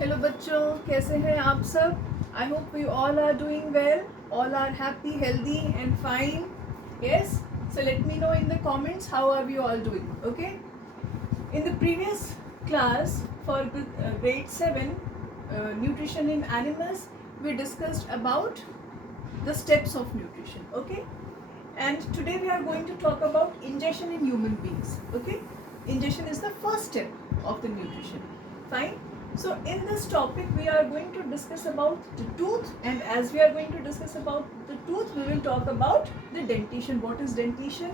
Hello बच्चों, कैसे हैं आप सब? I hope we all are doing well, all are happy, healthy and fine. Yes, so let me know in the comments how are we all doing. Okay, in the previous class for the grade 7 nutrition in animals, we discussed about the steps of nutrition. Okay, and today we are going to talk about ingestion in human beings. Okay, ingestion is the first step of the nutrition. Fine. So in this topic we are going to discuss about the tooth, and as we are going to discuss about the tooth, we will talk about the dentition. What is dentition?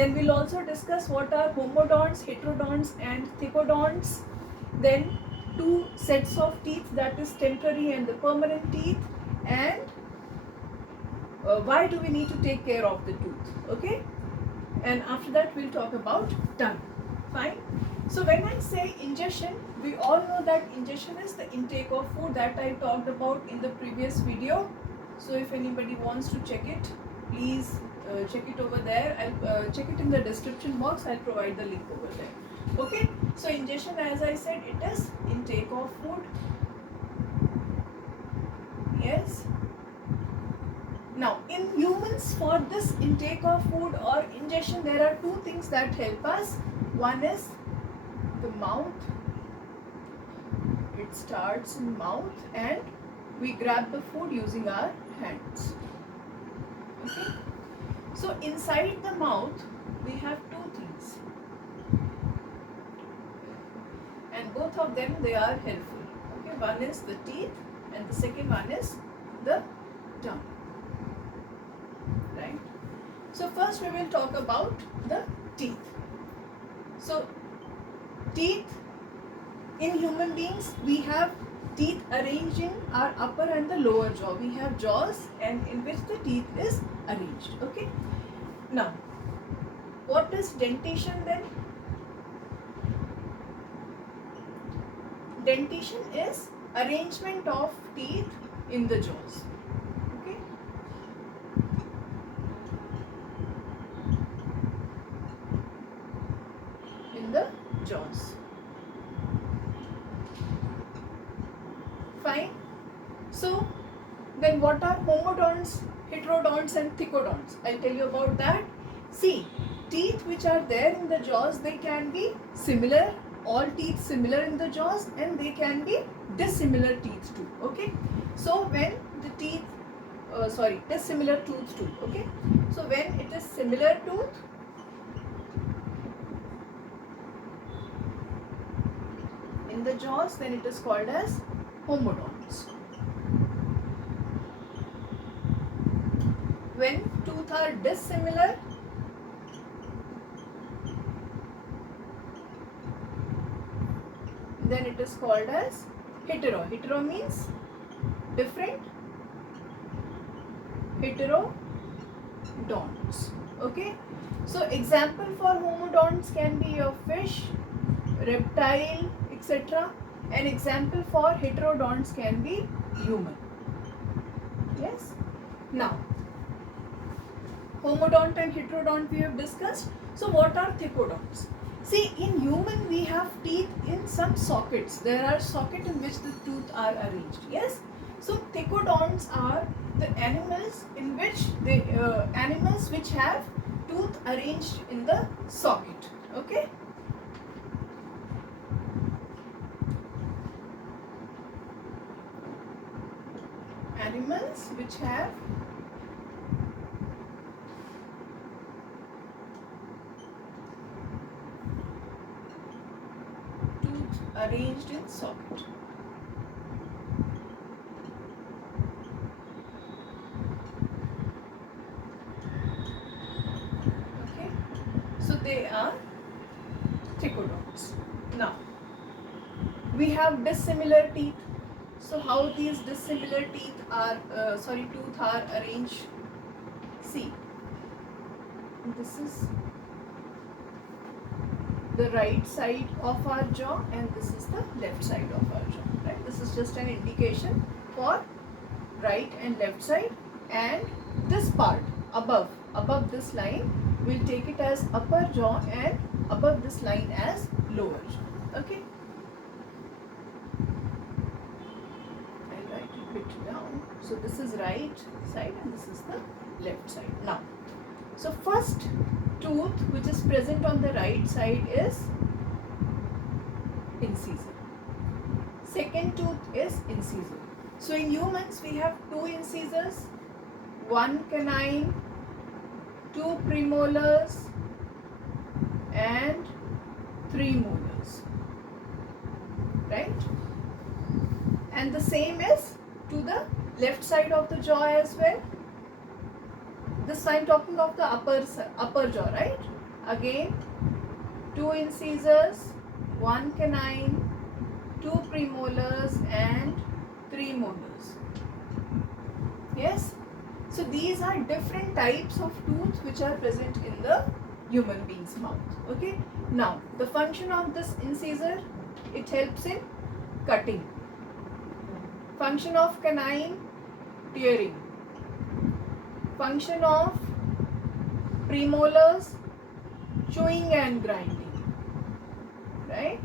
Then we'll also discuss what are homodonts, heterodonts and thicodonts. Then two sets of teeth, that is temporary and the permanent teeth, and why do we need to take care of the tooth. Okay, and after that we'll talk about tongue. Fine. So when I say ingestion, we all know that ingestion is the intake of food that I talked about in the previous video. So if anybody wants to check it, please check it over there. I'll check it in the description box. I'll provide the link over there. Okay, so ingestion, as I said, it is intake of food. Yes. Now in humans, for this intake of food or ingestion, there are two things that help us. One is the mouth. It starts in mouth and we grab the food using our hands. Okay, so inside the mouth we have two things, and both of them, they are helpful. Okay, one is the teeth and the second one is the tongue. Right. So first we will talk about the teeth. So teeth, in human beings we have teeth arranged in our upper and the lower jaw. We have jaws and in which the teeth is arranged. Okay. Now what is dentition then? Dentition is arrangement of teeth in the jaws. Okay. In the jaws. Fine. So then what are homodonts, heterodonts and thicodonts? I'll tell you about that. See, teeth which are there in the jaws, they can be similar, all teeth similar in the jaws, and they can be dissimilar teeth too. Okay, so when the teeth dissimilar tooth too. Okay, so when it is similar tooth, in the jaws, then it is called as homodonts. When tooth are dissimilar, then it is called as hetero. Hetero means different. Heterodonts. Okay, so example for homodonts can be your fish, reptile, etc. An example for heterodonts can be human. Yes. Now homodont and heterodont we have discussed. So what are thicodonts? See, in human we have teeth in some sockets. There are sockets in which the tooth are arranged. Yes. So thicodonts are the animals in which animals which have tooth arranged in the socket. Okay. Animals which have tooth arranged in socket. Okay, so they are thicodonts. Now we have dissimilar teeth. So how these dissimilar teeth are tooth are arranged? See, this is the right side of our jaw and this is the left side of our jaw. Right? This is just an indication for right and left side, and this part above this line, we'll take it as upper jaw and above this line as lower jaw. Okay. So this is right side and this is the left side. Now, so first tooth which is present on the right side is incisor. Second tooth is incisor. So in humans we have two incisors, one canine, two premolars and three molars, right? And the same is to the left side of the jaw as well. This I'm talking of the upper jaw, right? Again, two incisors, one canine, two premolars and three molars. Yes? So these are different types of tooth which are present in the human being's mouth. Okay? Now, the function of this incisor, it helps in cutting. Function of canine, tearing. Function of premolars, chewing and grinding. Right?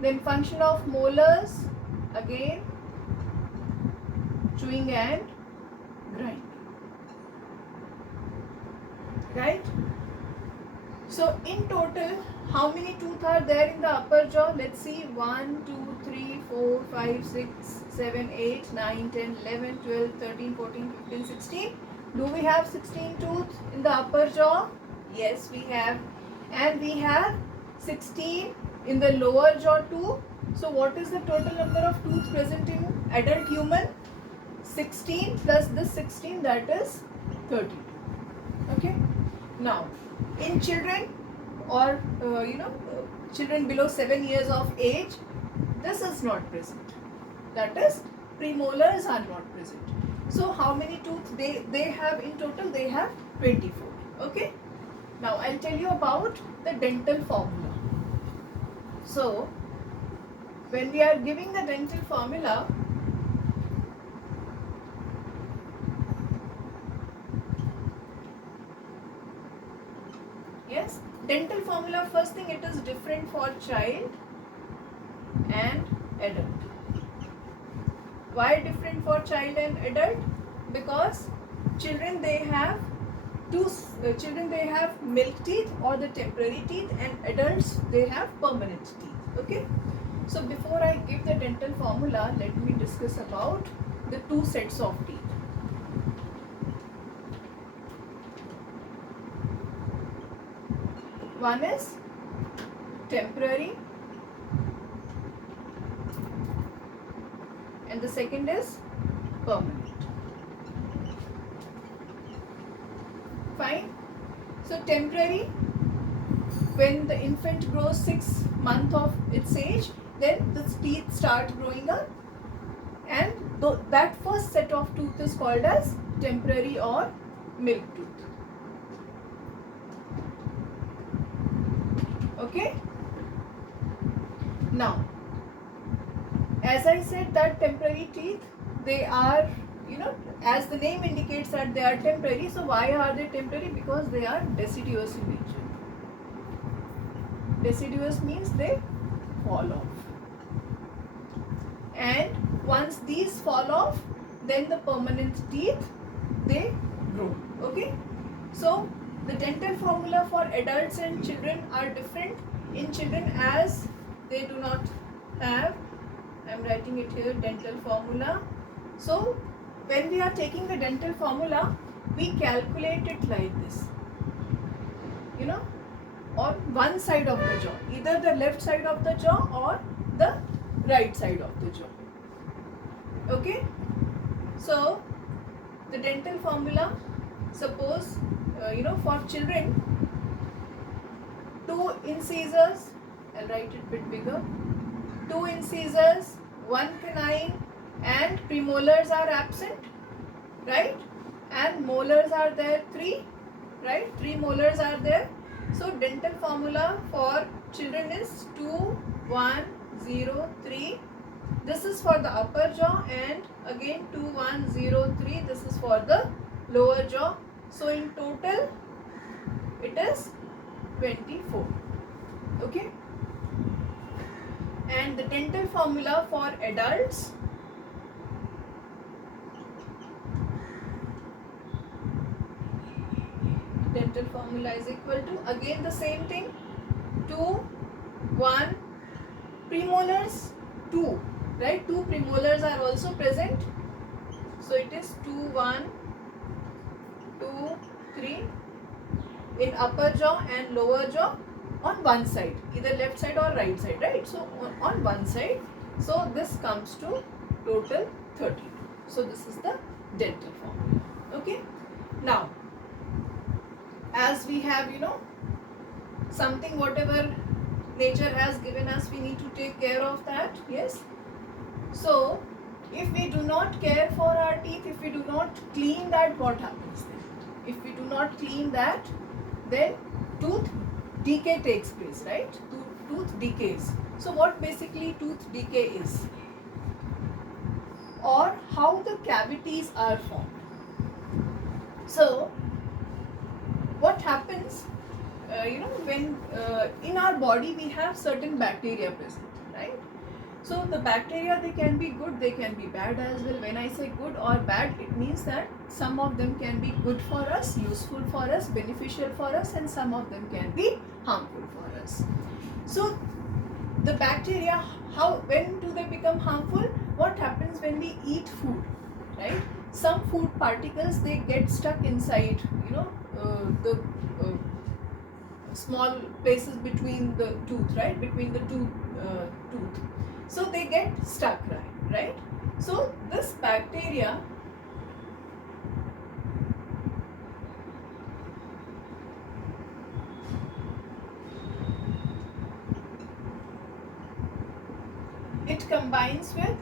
Then function of molars, again chewing and grinding. Right? So in total, how many teeth are there in the upper jaw? Let's see. 1, 2, 3, 4, 5, 6, 7, 8, 9, 10, 11, 12, 13, 14, 15, 16. Do we have 16 teeth in the upper jaw? Yes, we have. And we have 16 in the lower jaw too. So what is the total number of teeth present in adult human? 16 plus this 16, that is 32. Okay. Now, in children or children below 7 years of age, this is not present. That is, premolars are not present. So how many teeth they have in total? They have 24. Okay. Now I'll tell you about the dental formula. So when we are giving the dental formula, yes, dental formula, first thing, it is different for child and adult. Why different for child and adult? Because children they have milk teeth or the temporary teeth, and adults they have permanent teeth. Okay. So before I give the dental formula, let me discuss about the two sets of teeth. One is temporary and the second is permanent. Fine. So temporary, when the infant grows 6 months of its age, then the teeth start growing up, and that first set of tooth is called as temporary or milk tooth. Okay. Now, as I said that temporary teeth, they are, as the name indicates that they are temporary. So why are they temporary? Because they are deciduous in nature. Deciduous means they fall off. And once these fall off, then the permanent teeth, they grow. Okay. So the dental formula for adults and children are different. In children, as they do not have, I am writing it here, dental formula. So when we are taking the dental formula, we calculate it like this, on one side of the jaw, either the left side of the jaw or the right side of the jaw. Okay. So the dental formula, suppose for children, 2 incisors, I'll write it bit bigger, 2 incisors, 1 canine, and premolars are absent, right? And molars are there 3, right? 3 molars are there. So dental formula for children is 2, 1, 0, 3. This is for the upper jaw, and again 2, 1, 0, 3. This is for the lower jaw. So in total, it is 24. Okay. And And the dental formula for adults, dental formula is equal to, again the same thing, 2, 1, premolars 2, right? 2 premolars are also present, so it is 2, 1, 2, 3 in upper jaw and lower jaw on one side, either left side or right side, right? So on one side, so this comes to total 32. So this is the dental formula. Okay, now as we have, you know, something whatever nature has given us, we need to take care of that. Yes, so if we do not care for our teeth, if we do not clean that, what happens then? If we do not clean that, then tooth decay takes place, right? Tooth decays. So what basically tooth decay is, or how the cavities are formed. So what happens, you know, when in our body we have certain bacteria present, right? So the bacteria, they can be good, they can be bad as well. When I say good or bad, it means that some of them can be good for us, useful for us, beneficial for us, and some of them can be harmful for us. So the bacteria, when do they become harmful? What happens when we eat food, right? Some food particles, they get stuck inside, you know, the small places between the tooth, right? Between the two tooth. So they get stuck, right? So this bacteria, it combines with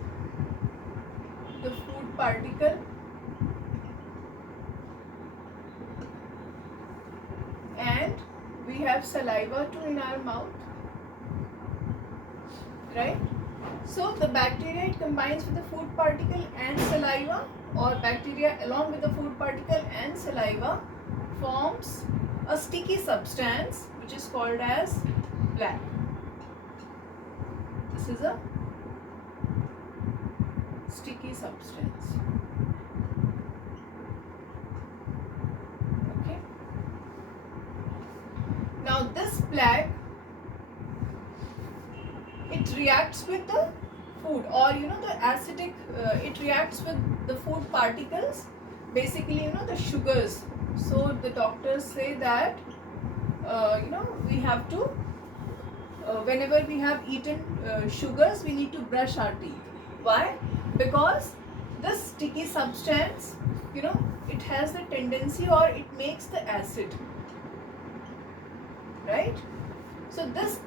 the food particle and we have saliva too in our mouth, right? So the bacteria, it combines with the food particle and saliva, or bacteria along with the food particle and saliva forms a sticky substance which is called as plaque. This is a sticky substance. Okay. Now this plaque, it reacts with the food, or you know, the acidic, it reacts with the food particles, basically, you know, the sugars. So the doctors say that you know, we have to whenever we have eaten sugars, we need to brush our teeth. Why? Because this sticky substance, you know, it has the tendency, or it makes the acid, right? So this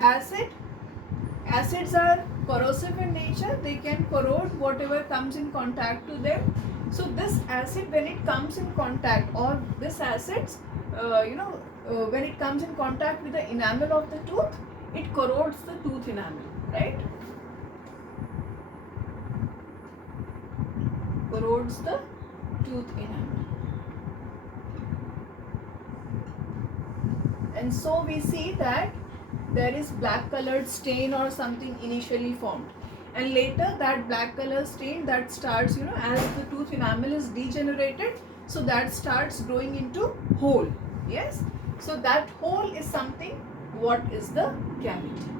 acids are corrosive in nature. They can corrode whatever comes in contact to them. So this acid, when it comes in contact, or this acids, you know, when it comes in contact with the enamel of the tooth, it corrodes the tooth enamel, right? Corrodes the tooth enamel. And so we see that there is black colored stain or something initially formed, and later that black color stain, that starts, you know, as the tooth enamel is degenerated, so that starts growing into hole. Yes, so that hole is something, what is the cavity.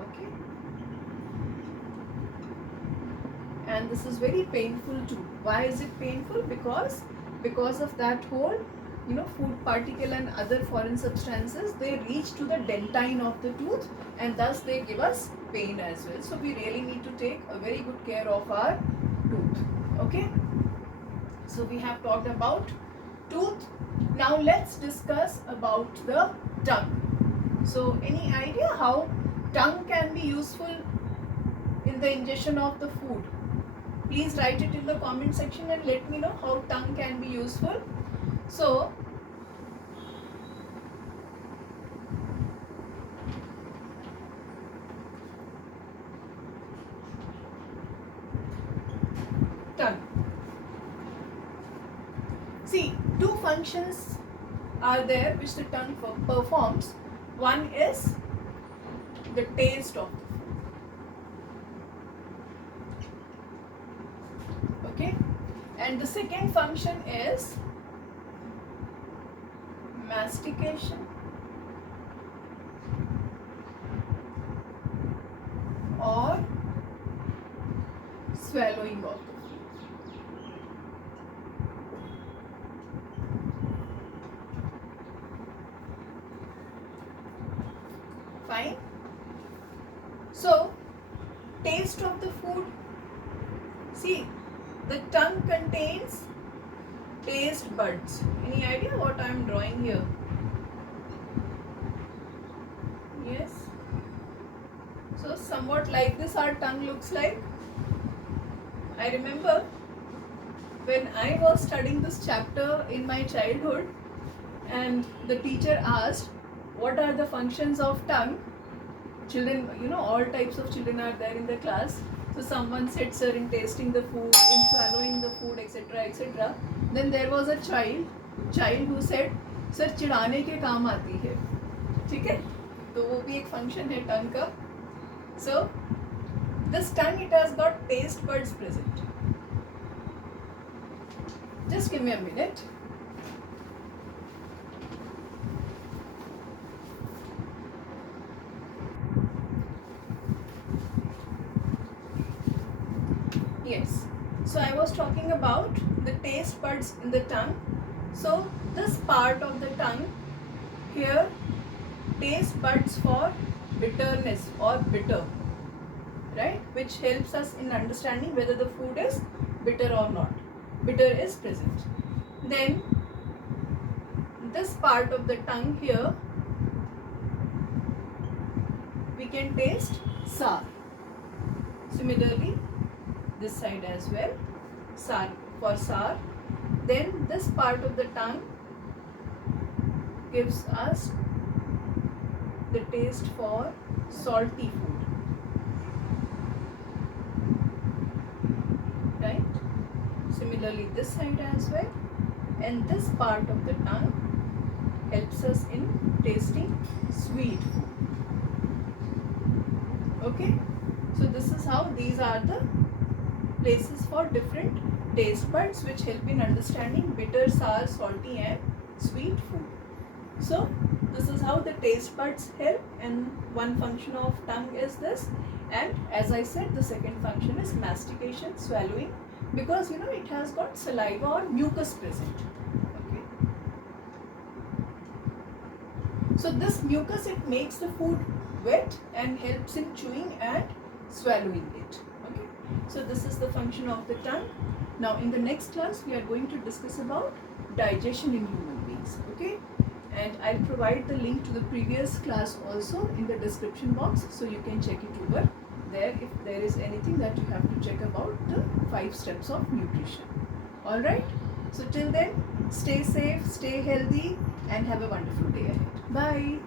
Okay, and this is very painful too. Why is it painful? Because of that hole, you know, food particle and other foreign substances, they reach to the dentine of the tooth, and thus they give us pain as well. So we really need to take a very good care of our tooth. Okay, so we have talked about tooth. Now let's discuss about the tongue. So any idea how tongue can be useful in the ingestion of the food? Please write it in the comment section and let me know how tongue can be useful. So tongue. See, two functions are there which the tongue performs. One is the taste of the food. And the second function is mastication or swallowing of the food. Fine. So, taste of the food. See, the tongue contains taste buds. Any idea what I am drawing here? Yes. So, somewhat like this our tongue looks like. I remember when I was studying this chapter in my childhood and the teacher asked what are the functions of tongue. Children, all types of children are there in the class. So someone said, sir, in tasting the food, in swallowing the food, etc., etc. Then there was a child who said, sir, चिढ़ाने के काम आती है. ठीक है? तो वो भी एक function है tongue का. So this tongue, it has got taste buds present. Just give me a minute. Yes, so I was talking about the taste buds in the tongue. So this part of the tongue here, taste buds for bitterness or bitter, right, which helps us in understanding whether the food is bitter or not. Bitter is present. Then this part of the tongue here, we can taste sour. Similarly, this side as well, sour for sour. Then this part of the tongue gives us the taste for salty food, right? Similarly this side as well, and this part of the tongue helps us in tasting sweet food. Okay, so this is how these are the places for different taste buds which help in understanding bitter, sour, salty and sweet food. So this is how the taste buds help, and one function of tongue is this, and as I said, the second function is mastication, swallowing, because it has got saliva or mucus present. Okay, so this mucus, it makes the food wet and helps in chewing and swallowing it. Okay, so this is the function of the tongue. Now in the next class we are going to discuss about digestion in human beings. Okay, and I'll provide the link to the previous class also in the description box, so you can check it over there if there is anything that you have to check about the 5 steps of nutrition. Alright, so till then, stay safe, stay healthy and have a wonderful day ahead. Bye.